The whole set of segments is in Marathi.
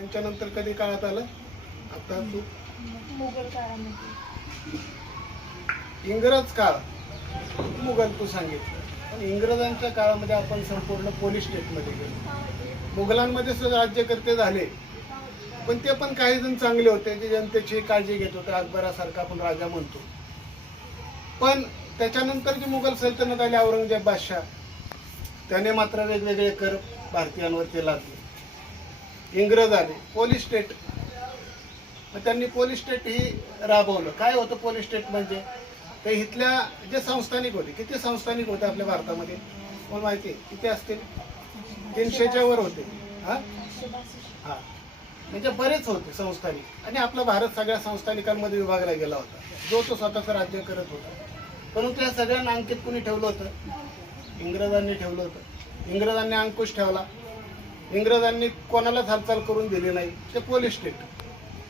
त्यांच्यानंतर कधी काळात आलं आता तू मुघल काळामध्ये. इंग्रज काळ मुघल तू सांगितलं, पण इंग्रजांच्या काळामध्ये आपण संपूर्ण पोलीस स्टेटमध्ये गेलो. मुघलांमध्ये सुद्धा राज्यकर्ते झाले, पण ते पण काही जण चांगले होते जे जनतेची काळजी घेत होते. अकबरासारखा आपण राजा म्हणतो. पण त्याच्यानंतर जी मुघल सल्तनत आली, औरंगजेब बादशाह, त्याने मात्र वेगवेगळे कर भारतीयांवरती लादले. इंग्रज आले, पोलीस स्टेट, मग त्यांनी पोलीस स्टेट ही राबवलं. काय होतं पोलीस स्टेट म्हणजे? ते इथल्या जे संस्थानिक होते, किती संस्थानिक होते आपल्या भारतामध्ये मला माहिती आहे, किती असतील? 300च्या वर होते. हा, म्हणजे बरेच होते संस्थानिक. आणि आपला भारत सगळ्या संस्थानिकांमध्ये विभागला गेला होता, जो तो स्वतःचं राज्य करत होता. परंतु या सगळ्यांना अंकित कुणी ठेवलं होतं? इंग्रजांनी ठेवलं होतं. इंग्रजांनी अंकुश ठेवला. इंग्रजांनी कोणालाच हालचाल करून दिली नाही. ते पोलीस स्टेट,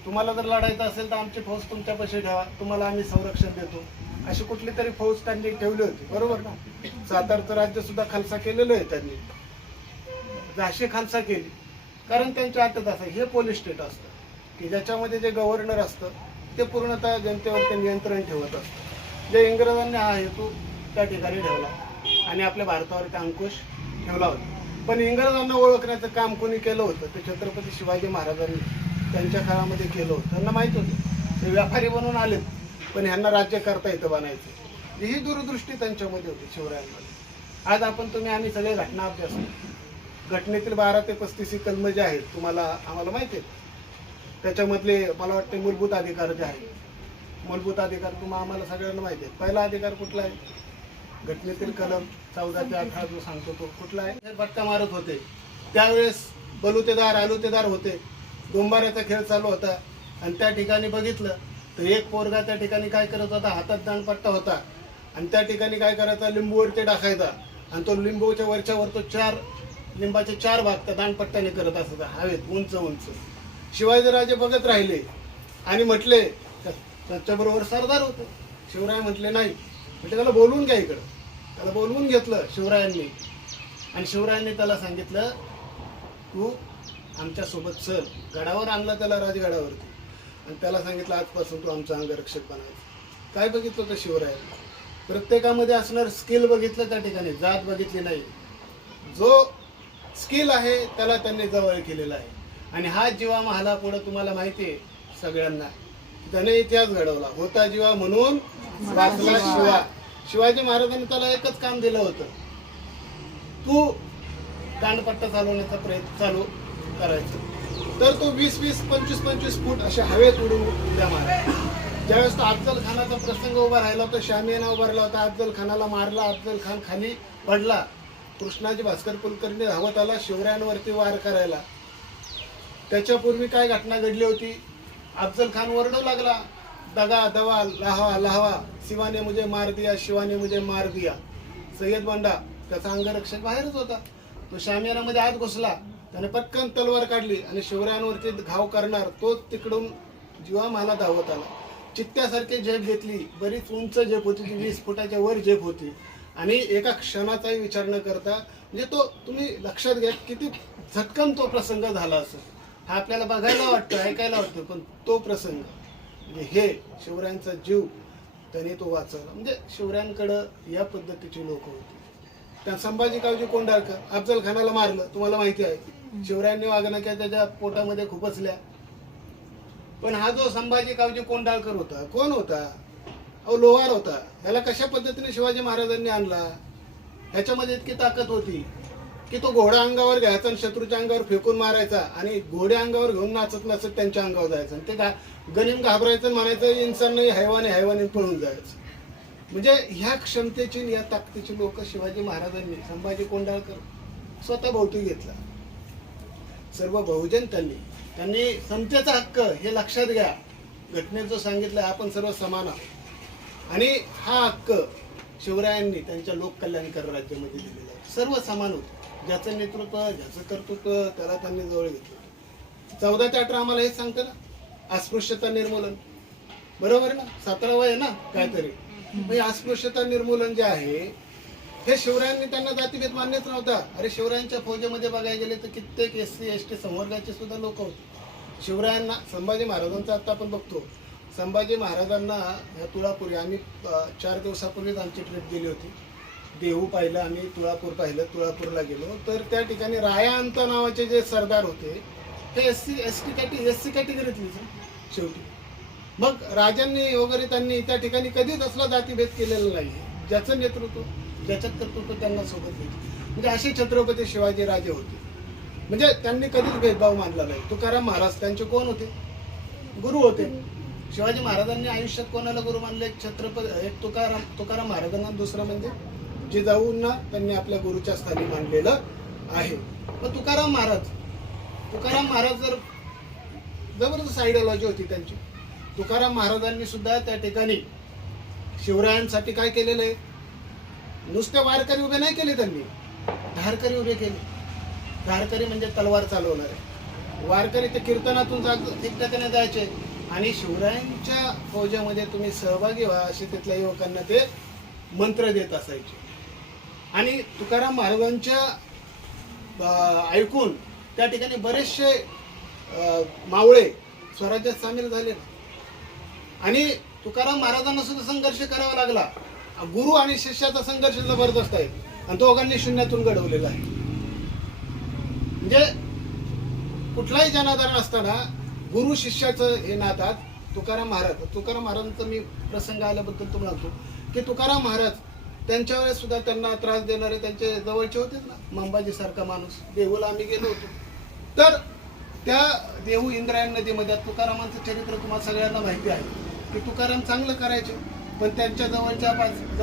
तुम्हाला जर लढायचं असेल तर आमची फौज तुमच्यापाशी ठेवा, तुम्हाला आम्ही संरक्षण देतो, अशी कुठली तरी फौज त्यांनी ठेवली होती. बरोबर ना? सातारचं राज्य सुद्धा खालसा केलेलं आहे त्यांनी, झाशी खालसा केली. कारण त्यांच्या हातात असं हे पोलीस स्टेट असतं की ज्याच्यामध्ये जे गव्हर्नर असतं ते पूर्णतः जनतेवरती नियंत्रण ठेवत असतं. जे इंग्रजांनी हा हेतू त्या ठिकाणी ठेवला आणि आपल्या भारतावरती अंकुश ठेवला होता. पण इंग्रजांना ओळखण्याचं काम कोणी केलं होतं? ते छत्रपती शिवाजी महाराजांनी त्यांच्या काळामध्ये केलं होतं. त्यांना माहीत होतं ते व्यापारी बनून आलेत, पण ह्यांना राज्य करता येतं बनायचं. ही दूरदृष्टी त्यांच्यामध्ये होती, शिवरायांमध्ये. आज आपण तुम्ही आम्ही सगळे घटना अभ्यास, घटनेतील 12 ते 35 कलम जे आहेत तुम्हाला आम्हाला माहिती आहेत. त्याच्यामधले मला वाटतं मूलभूत अधिकार जे आहेत, मूलभूत अधिकार तुम्हाला आम्हाला सगळ्यांना माहिती आहेत. पहिला अधिकार कुठला आहे? घटनेतील कलम 14 ते 18 जो सांगतो तो कुठला आहे? बट्टा मारत होते त्यावेळेस बलुतेदार आलुतेदार होते, डोंबाऱ्याचा खेळ चालू होता. आणि त्या ठिकाणी बघितलं तर एक पोरगा त्या ठिकाणी काय करत होता, हातात दांडपट्टा होता आणि त्या ठिकाणी काय करायचा, लिंबूवरती टाकायचा आणि तो लिंबूच्या वरच्या वर तो लिंबाचे 4 भाग त्या दांडपट्ट्याने करत असत हवेत उंच उंच. शिवाजीराजे बघत राहिले आणि म्हटले, त्याच्याबरोबर सरदार होते. शिवराय म्हटले नाही, म्हणजे त्याला बोलवून घ्या इकडं. त्याला बोलवून घेतलं शिवरायांनी आणि शिवरायांनी त्याला सांगितलं तू आमच्यासोबत चल. गडावर आणला त्याला, राजगडावरती, आणि त्याला सांगितलं आजपासून तू आमचा अंगरक्षक बनायचा. काय बघितलं होतं शिवरायांनी? प्रत्येकामध्ये असणार स्किल बघितलं त्या ठिकाणी, जात बघितली नाही. जो स्किल आहे त्याला त्यांनी जवळ केलेला आहे. आणि हा जीवा महाला पुढे तुम्हाला माहिती आहे सगळ्यांना, त्याने इतिहास घडवला. होता जीवा म्हणून वाचला शिवा. शिवाजी महाराजांनी त्याला एकच काम दिलं होतं, तू दांडपट्टा चालवण्याचा प्रयत्न चालू करायचा. तर तो 20-20, 25-25 फूट अशा हवेत उडून उड्या मारा. ज्यावेळेस तो अफजल खानाचा प्रसंग उभा राहिला होता, शामियाना उभारला होता, अफजल खानाला मारला, अफजल खान खाली पडला. कृष्णाजी भास्कर कुलकर्णी धावत आला शिवरायांवरती वार करायला. त्याच्यापूर्वी काय घटना घडली होती? अफजल खान ओरडू लागला, दगा दवा लाहवा लाहवा, शिवाने मुझे मार दिया, शिवाने मुझे मार दिया. सय्यद बंडा त्याचा अंगरक्षक बाहेरच होता, तो शामियानामध्ये आत घुसला. त्याने पटकन तलवार काढली आणि शिवरायांवरती घाव करणार, तो तिकडून जीवा मला धावत आला. चित्त्यासारखी झेप घेतली, बरीच उंच झेप होती, 20 फुटाच्या वर झेप होती. आणि एका क्षणाचाही विचार न करता, म्हणजे तो तुम्ही लक्षात घ्या किती झटकन तो प्रसंग झाला असेल. हा आपल्याला बघायला वाटतं, ऐकायला वाटतं, पण तो प्रसंग म्हणजे हे शिवरायांचा जीव त्यांनी तो वाचवला. म्हणजे शिवरायांकडं या पद्धतीची लोक होती. त्या संभाजी कावजी कोंढाळकर अफजल खानाला मारलं, तुम्हाला माहिती आहे. शिवरायांनी वाघनख्या त्याच्या पोटामध्ये खुपसल्या. पण हा जो संभाजी कावजी कोंढाळकर होता, कोण होता? अहो लोहार होता. ह्याला कशा पद्धतीने शिवाजी महाराजांनी आणला? ह्याच्यामध्ये इतकी ताकद होती की तो घोडा अंगावर घ्यायचा आणि शत्रूच्या अंगावर फेकून मारायचा आणि घोडे अंगावर घेऊन नाचत नाचत त्यांच्या अंगावर जायचं. आणि ते गनिम घाबरायचं, म्हणायचं इन्सान नाही, हैवाने पळून जायचं. म्हणजे ह्या क्षमतेची, या ताकदीची लोक शिवाजी महाराजांनी, संभाजी कोंढाळकर स्वतः भोवती घेतला. सर्व बहुजन त्यांनी समतेचा हक्क हे लक्षात घ्या. घटनेत जो सांगितलं आपण सर्व समान आहोत आणि हा हक्क शिवरायांनी त्यांच्या लोककल्याणकारी राज्यामध्ये दिलेला आहे. सर्व समान होते. ज्याचं नेतृत्व, ज्याचं कर्तृत्व, त्याला त्यांनी जवळ घेतलं. 14 ते 18 आम्हाला हेच सांगतं ना, अस्पृश्यता निर्मूलन. बरोबर ना? 17 वय आहे ना काहीतरी. म्हणजे अस्पृश्यता निर्मूलन जे आहे हे शिवरायांनी, त्यांना जातीभेद मान्यच नव्हता. अरे शिवरायांच्या फौजेमध्ये बघायला गेले तर कित्येक SC ST संवर्गाचे सुद्धा लोक होते. शिवरायांना संभाजी महाराजांचा आता आपण बघतो, संभाजी महाराजांना ह्या तुळापुरी आम्ही 4 दिवसापूर्वीच आमची ट्रिप गेली होती. देहू पाहिलं, आम्ही तुळापूर पाहिलं, तुळापूरला गेलो तर त्या ठिकाणी रायांत नावाचे जे सरदार होते ते एस सी कॅटेगरीतलीच शेवटी. मग राजांनी वगैरे त्यांनी त्या ठिकाणी कधीच असला जातीभेद केलेला नाही. ज्याचं नेतृत्व ज्याच्यात कर्तृत्व त्यांना सोबत घेतलं. म्हणजे असे छत्रपती शिवाजी राजे होते. म्हणजे त्यांनी कधीच भेदभाव मानला नाही. तुकाराम महाराज त्यांचे कोण होते? गुरु होते. शिवाजी महाराजांनी आयुष्यात कोणाला गुरु मानले? एक तुकाराम महाराजांना, दुसरं म्हणजे जिजाऊंना त्यांनी आपल्या गुरुच्या स्थानी मानलेलं आहे. मग तुकाराम महाराज जर जबरदस्त आयडियोलॉजी होती त्यांची. तुकाराम महाराजांनी सुद्धा त्या ठिकाणी शिवरायांसाठी काय केलेलं आहे? नुसते वारकरी उभे नाही केले, त्यांनी धारकरी उभे केले. धारकरी म्हणजे तलवार चालवणारे वारकरी. ते कीर्तनातून ठिकठिकाणी जायचे आणि शिवरायांच्या फौजेमध्ये तुम्ही सहभागी व्हा असे तिथल्या युवकांना ते मंत्र देत असायचे. आणि तुकाराम महाराजांच्या ऐकून त्या ठिकाणी बरेचसे मावळे स्वराज्यात सामील झाले. आणि तुकाराम महाराजांना सुद्धा संघर्ष करावा लागला. गुरु आणि शिष्याचा संघर्ष जबरदस्त आहे आणि दोघांनी शून्यातून घडवलेला आहे. म्हणजे कुठलाही जनाधारण असताना गुरु शिष्याचं हे नातात तुकाराम महाराजांचा मी प्रसंग आल्याबद्दल तुम्हाला सांगतो की तुकाराम महाराज त्यांच्या वेळेस सुद्धा त्यांना त्रास देणारे त्यांचे जवळचे होतेच ना. मंबाजी सारखा माणूस. देहूला आम्ही गेलो होतो तर त्या देहू इंद्रायणी नदीमध्ये तुकारामांचं चरित्र तुम्हाला सगळ्यांना माहिती आहे की तुकाराम चांगलं करायचे पण त्यांच्या जवळच्या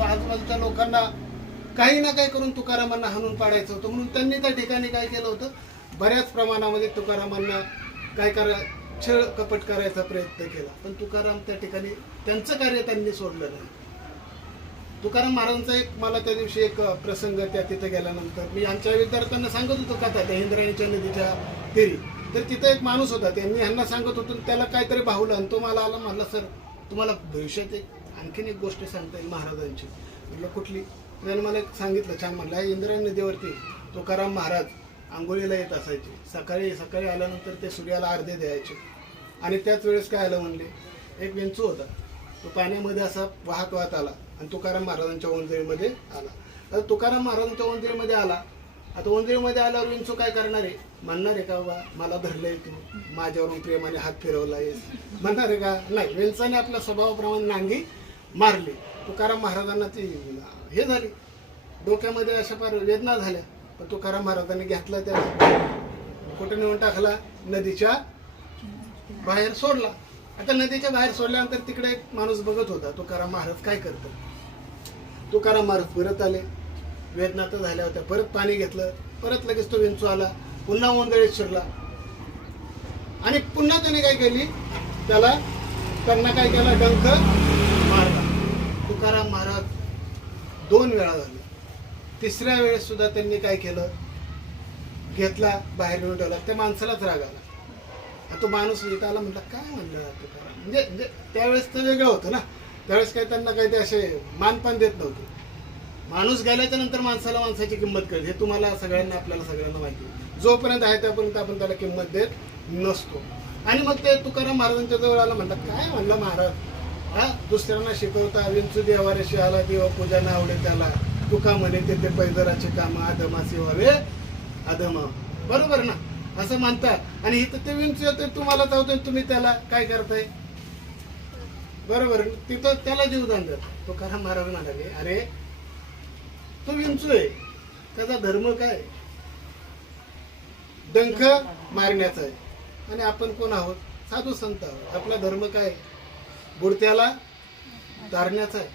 आजूबाजूच्या लोकांना काही ना काही करून तुकारामांना हाणून पाडायचं होतं. म्हणून त्यांनी त्या ठिकाणी काय केलं होतं, बऱ्याच प्रमाणामध्ये तुकारामांना काय छळ कपट करायचा प्रयत्न केला. पण तुकाराम त्या ठिकाणी त्यांचं कार्य त्यांनी सोडलं नाही. तुकाराम महाराजांचा एक मला त्या दिवशी एक प्रसंग त्या तिथे गेल्यानंतर मी आमच्या विद्यार्थ्यांना सांगत होतो कथा त्या इंद्रायणीच्या नदीच्या तीरी. तर तिथे एक माणूस होता, त्यांनी ह्यांना सांगत होतो, त्याला काहीतरी भावलं आणि तो मला आला, म्हणला सर तुम्हाला भविष्यात आणखीन एक गोष्ट सांगता येईल महाराजांची. म्हटलं कुठली? त्याने मला एक सांगितलं, छान म्हणलं. इंद्रायणी नदीवरती तुकाराम महाराज आंघोळीला येत असायचे. सकाळी आल्यानंतर ते सूर्याला अर्धे द्यायचे. आणि त्याच वेळेस काय आलं म्हणले, एक विंचू होता, तो पाण्यामध्ये असा वाहत आला आणि तुकाराम महाराजांच्या ओंजळीमध्ये आला. आता तुकाराम महाराजांच्या ओंजळीमध्ये आला. आता ओंजळीमध्ये आल्यावर विंचू काय करणार आहे? म्हणणार आहे का बाबा मला धरलंय तू, माझ्यावरून प्रेमाने हात फिरवला आहेस, म्हणणार आहे का? नाही. विंचाने आपल्या स्वभावाप्रमाणे नांगी मारली. तुकाराम महाराजांना ती हे झाली, डोक्यामध्ये अशा फार वेदना झाल्या. पण तुकाराम महाराजांनी घेतला, त्याला कुठे नेऊन टाकला? नदीच्या बाहेर सोडला. आता नदीच्या बाहेर सोडल्यानंतर तिकडे एक माणूस बघत होता तुकाराम महाराज काय करतात. तुकाराम महाराज परत आले, वेदना तर झाल्या होत्या. परत पाणी घेतलं, परत लगेच तो विंचू आला, पुन्हा ओंजळीत शिरला आणि पुन्हा त्याने काय केली, त्यांना काय केला, डंख मारला. तुकाराम महाराज 2 वेळा झाले. तिसऱ्या वेळेस सुद्धा त्यांनी काय केलं, घेतला, बाहेर नेऊन ठेवला. त्या माणसालाच राग आला. तो माणूस इथं आला, म्हटलं काय म्हणलं तुकाराम. म्हणजे त्यावेळेस तर वेगळं होतं ना. त्यावेळेस काही त्यांना काही ते असे मानपान देत नव्हते. माणूस गेल्याच्या नंतर माणसाला माणसाची किंमत कळते. हे तुम्हाला आपल्याला सगळ्यांना माहिती आहे. जोपर्यंत आहे त्यापर्यंत आपण त्याला किंमत देत नसतो. आणि मग ते तुकाराम महाराजांच्या जवळ आला, म्हणलं काय म्हणलं महाराज, हा दुसऱ्यांना शिकवता, विंचू देवाऱ्याशी आला, देवा पूजा ना आवडे त्याला, तुका म्हणे ते पैजराचे काम अधमासी व्हावे अधम. बरोबर ना, असं म्हणतात. आणि इथं ते विंचू येते, तुम्हाला चावतोय, तुम्ही त्याला काय करताय? बरोबर. तिथं त्याला जीवदान देत. तुकाराम महाराज म्हणाले, अरे तो विंचू आहे, त्याचा धर्म काय? डंख मारण्याचा आहे. आणि आपण कोण आहोत? साधू संत आहोत. आपला धर्म काय? बुडत्याला तारण्याचा आहे.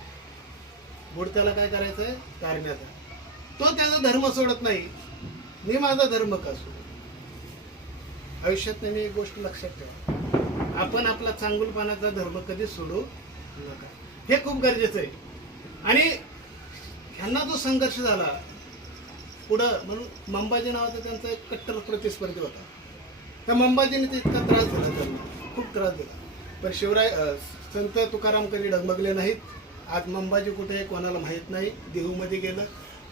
बुडत्याला काय करायचं आहे? तारण्याचा. तो त्याचा धर्म सोडत नाही, मी माझा धर्म का सोडू? आयुष्यात नेहमी एक गोष्ट लक्षात ठेवा, आपण आपला चांगुलपणाचा धर्म कधी सोडू नका. हे खूप गरजेचं आहे. आणि ह्यांना जो संघर्ष झाला पुढं, म्हणून मंबाजी नावाचा त्यांचा एक कट्टर प्रतिस्पर्धी होता. त्या मंबाजीने ते इतका त्रास दिला, त्यांना खूप त्रास दिला. पण संत तुकाराम कधी डगमगले नाहीत. आज मंबाजी कुठे आहे कोणाला माहीत नाही. देहूमध्ये गेलं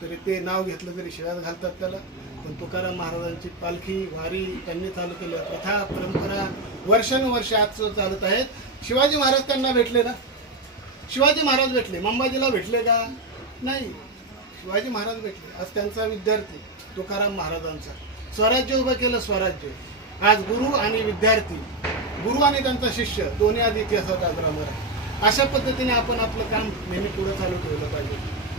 तरी ते नाव घेतलं तरी शिव्या घालतात त्याला. पण तुकाराम महाराजांची पालखी वारी त्यांनी चालू केल्या, प्रथा परंपरा वर्षानुवर्ष आज सुद्धा चालत आहेत. शिवाजी महाराज त्यांना भेटले ना? शिवाजी महाराज भेटले, मंबाजीला भेटले का? नाही. शिवाजी महाराज भेटले. आज त्यांचा विद्यार्थी तुकाराम महाराजांचा स्वराज्य उभं केलं. स्वराज्य आज गुरु आणि विद्यार्थी, गुरु आणि त्यांचा शिष्य दोन्ही आज इतिहासात अजरामर आहे. अशा पद्धतीने आपण आपलं काम नेहमी पुढे चालू ठेवलं पाहिजे.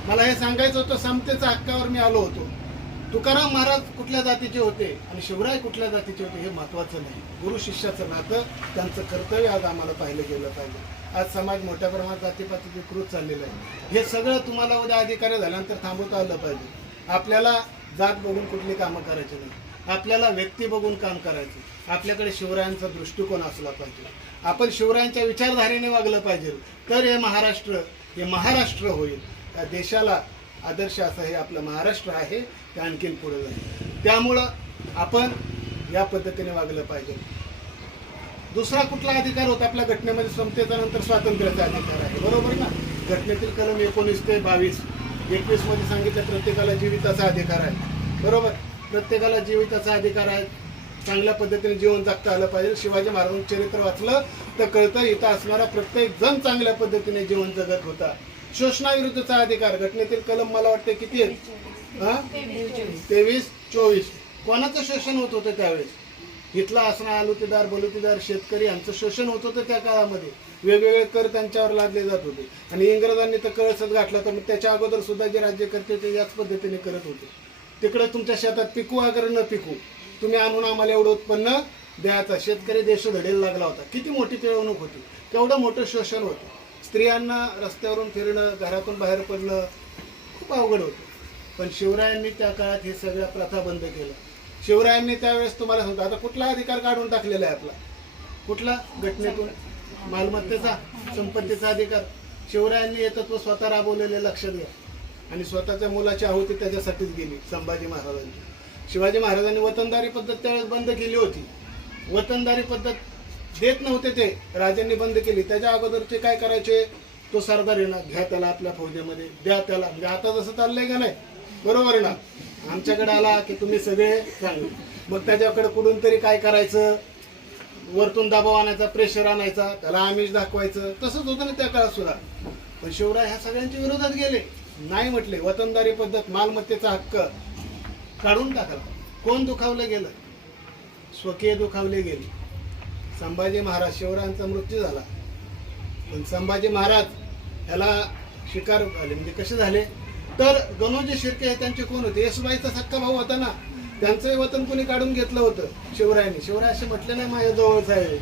मला हे सांगायचं होतं, समतेच्या हक्कावर मी आलो होतो. तुकाराम महाराज कुठल्या जातीचे होते आणि शिवराय कुठल्या जातीचे होते हे महत्त्वाचं नाही. गुरु शिष्याचं नातं, त्यांचं कर्तव्य आज आम्हाला पाहिलं गेलं पाहिजे. आज समाज मोठ्या प्रमाणात जातीपातीची कृत चाललेलं आहे. हे सगळं तुम्हाला उद्या अधिकारी झाल्यानंतर थांबवता आलं पाहिजे. आपल्याला जात बघून कुठली कामं करायची नाही, आपल्याला व्यक्ती बघून काम करायचं. आपल्याकडे शिवरायांचा दृष्टिकोन असला पाहिजे. आपण शिवरायांच्या विचारधारेने वागलं पाहिजे. तर हे महाराष्ट्र होईल. या देशाला आदर्श असं हे आपलं महाराष्ट्र आहे, ते आणखीन पुढे जाईल. त्यामुळं आपण या पद्धतीने वागलं पाहिजे. दुसरा कुठला अधिकार होता आपल्या घटनेमध्ये? समतेचा नंतर स्वातंत्र्याचा अधिकार आहे, बरोबर ना? घटनेतील कलम 19 ते 22, 21 मध्ये सांगितलं प्रत्येकाला जीविताचा अधिकार आहे, बरोबर? प्रत्येकाला जीविताचा अधिकार आहे. चांगल्या पद्धतीने जीवन जगता आलं पाहिजे. शिवाजी महाराजांचं चरित्र वाचलं तर कळतं, इथं असणारा प्रत्येक जण चांगल्या पद्धतीने जीवन जगत होता. शोषणाविरुद्धचा अधिकार, घटनेतील कलम मला वाटते किती आहेत? 23, 24. कोणाचं शोषण होत होतं त्यावेळेस? इथला असणारा आलुतेदार बलुतेदार शेतकरी यांचं शोषण होत होतं त्या काळामध्ये. वेगवेगळे कर त्यांच्यावर लादले जात होते आणि इंग्रजांनी तर कळसच गाठला. तर त्याच्या अगोदर सुद्धा जे राज्यकर्ते ते याच पद्धतीने करत होते. तिकडे तुमच्या शेतात पिकू अगर न पिकू, तुम्ही आणून आम्हाला एवढं उत्पन्न द्यायचं. शेतकरी देशोधडीला लागला होता. किती मोठी पिळवणूक होती, केवढं मोठं शोषण होतं. स्त्रियांना रस्त्यावरून फिरणं, घरातून बाहेर पडणं खूप अवघड होतं. पण शिवरायांनी त्या काळात हे सगळ्या प्रथा बंद केलं. शिवरायांनी त्यावेळेस तुम्हाला सांगतो, आता कुठला अधिकार काढून टाकलेला आहे आपला? कुठला? घटनेतून मालमत्तेचा, संपत्तीचा अधिकार. शिवरायांनी हे तत्व स्वतः राबवलेले, लक्षात घ्या. आणि स्वतःच्या मुलाची आहुती त्याच्यासाठीच गेली संभाजी महाराजांची. शिवाजी महाराजांनी वतनदारी पद्धत त्यावेळेस बंद केली होती. वतनदारी पद्धत देत नव्हते ते, राजांनी बंद केली. त्याच्या अगोदर ते काय करायचे? तो सरदार आहे ना, घ्या त्याला आपल्या फौजेमध्ये, द्या त्याला. म्हणजे आता जसं चाललंय का नाही, बरोबर आहे ना? आमच्याकडे आला की तुम्ही सगळे चांगले, मग त्याच्याकडे कुठून तरी काय करायचं? वरतून दबाव आणायचा, प्रेशर आणायचा, त्याला आमिष दाखवायचं. तसंच होतं ना त्या काळात सुद्धा. पण शिवराय ह्या सगळ्यांच्या विरोधात गेले. नाही म्हटले, वतनदारी पद्धत, मालमत्तेचा हक्क काढून टाकला. कोण दुखावलं गेलं? स्वकीय दुखावले गेले. संभाजी महाराज, शिवरायांचा मृत्यू झाला, पण संभाजी महाराज याला शिकार झाले. म्हणजे कसे झाले? तर गणोजी शिर्के हे त्यांचे कोण होते? येसुबाईचा सक्का भाऊ होता ना, त्यांचंही वतन कोणी काढून घेतलं होतं? शिवरायांनी. शिवराय असे म्हटले नाही, माझ्या जवळच आहे,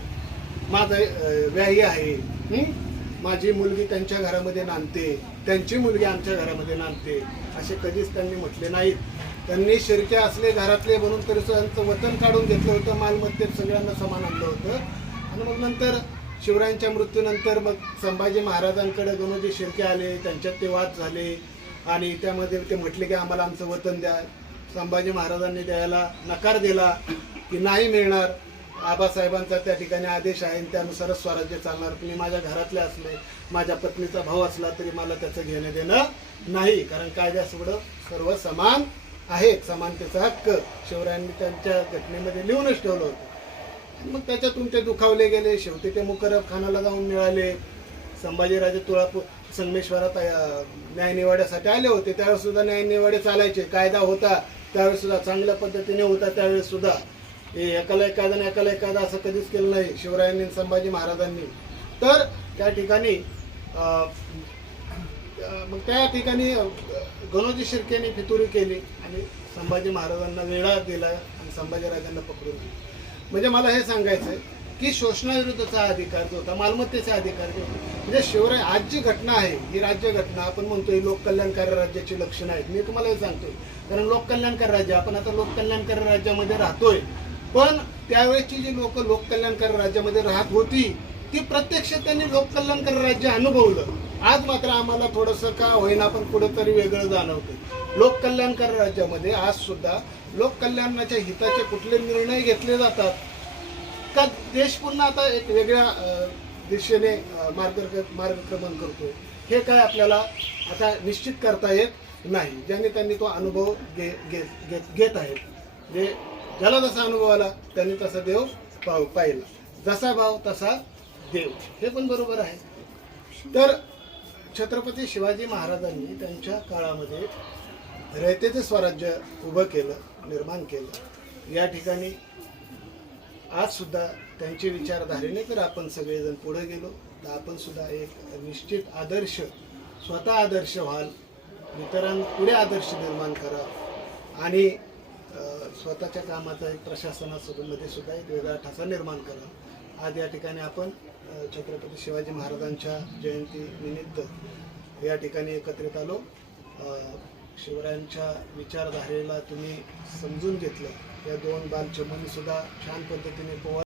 माझा व्याही आहे, माझी मुलगी त्यांच्या घरामध्ये नांदते, त्यांची मुलगी आमच्या घरामध्ये नांदते, असे कधीच त्यांनी म्हटले नाहीत. त्यांनी शिर्के असले घरातले म्हणून तरी त्यांचं वतन काढून घेतलं होतं, मालमत्तेत सगळ्यांना समान आणलं होतं. आणि मग नंतर शिवरायांच्या मृत्यूनंतर मग संभाजी महाराजांकडे गणोजी शिर्के आले, त्यांच्यात ते वाद झाले आणि त्यामध्ये ते म्हटले की आम्हाला आमचं वतन द्या. संभाजी महाराजांनी द्यायला नकार दिला की नाही मिळणार, आबासाहेबांचा त्या ठिकाणी आदेश आहे, त्यानुसारच स्वराज्य चालणार. तुम्ही माझ्या घरातले असले, माझ्या पत्नीचा भाऊ असला तरी मला त्याचं घेणं देणं नाही, कारण कायद्यासमोर सर्व समान आहेत. समानतेचा हक्क शिवरायांनी त्यांच्या घटनेमध्ये लिहूनच ठेवलं होतं. मग त्याच्यातून ते दुखावले गेले. शेवटी ते मुकरब खानाला जाऊन मिळाले. संभाजीराजे तुळापूर संगमेश्वरात न्यायनिवाड्यासाठी आले होते. त्यावेळेस सुद्धा न्यायनिवाडे चालायचे, कायदा होता त्यावेळेस सुद्धा, चांगल्या पद्धतीने होता त्यावेळेस सुद्धा. हे एकाला एक कायदा एकाला एक कायदा असं कधीच केलं नाही शिवरायांनी संभाजी महाराजांनी. तर त्या ठिकाणी मग त्या ठिकाणी गणोजी शिर्केने फितुरी केली आणि संभाजी महाराजांना वेढा दिला आणि संभाजीराजांना पकडून दिलं. म्हणजे मला हे सांगायचं आहे की शोषणाविरुद्धचा अधिकार जो होता, मालमत्तेचा अधिकार जो होता, म्हणजे शिवराय आज जी घटना आहे ही राज्य घटना आपण म्हणतोय लोककल्याणकारी राज्याची लक्षणं आहेत. मी तुम्हाला हे सांगतोय कारण लोककल्याणकारी राज्य, आपण आता लोककल्याणकारी राज्यामध्ये राहतोय. पण त्यावेळेची जी लोक लोककल्याणकारी राज्यामध्ये राहत होती ती प्रत्यक्ष त्यांनी लोककल्याणकारी राज्य अनुभवलं. आज मात्र आम्हाला थोडंसं का होईना पण कुठंतरी वेगळं जाणवतं. लोककल्याणकारी राज्यामध्ये आज सुद्धा लोककल्याणाच्या हिताचे कुठले निर्णय घेतले जातात का देश पुन्हा आता एक वेगळ्या दिशेने मार्गक्रमण करतो, हे काय आपल्याला आता निश्चित करता येत नाही. ज्यांनी त्यांनी तो अनुभव घेत आहेत, जे ज्याला जसा अनुभव आला त्यांनी तसा देव पाहिला. जसा भाव तसा देव, हे पण बरोबर आहे. तर छत्रपती शिवाजी महाराजांनी त्यांच्या काळामध्ये रयतेचे स्वराज्य उभं केलं, निर्माण केलं. या ठिकाणी आज सुद्धा त्यांच्या विचारधारेने जर आपण सगळेजण पुढे गेलो तर आपण सुद्धा एक निश्चित आदर्श, स्वतः आदर्श व्हाल, इतरांपुढे आदर्श निर्माण करा आणि स्वतःच्या कामाचा एक प्रशासनामध्ये सुद्धा एक वेगळा ठसा निर्माण करा. आज या ठिकाणी आपण छत्रपती शिवाजी महाराजांच्या जयंती निमित्त या ठिकाणी एकत्रित आलो. शिवरायांच्या विचारधारेला तुम्ही समजून घेतलं. या दोन बालचिमुनी सुद्धा छान पद्धतीने पोवा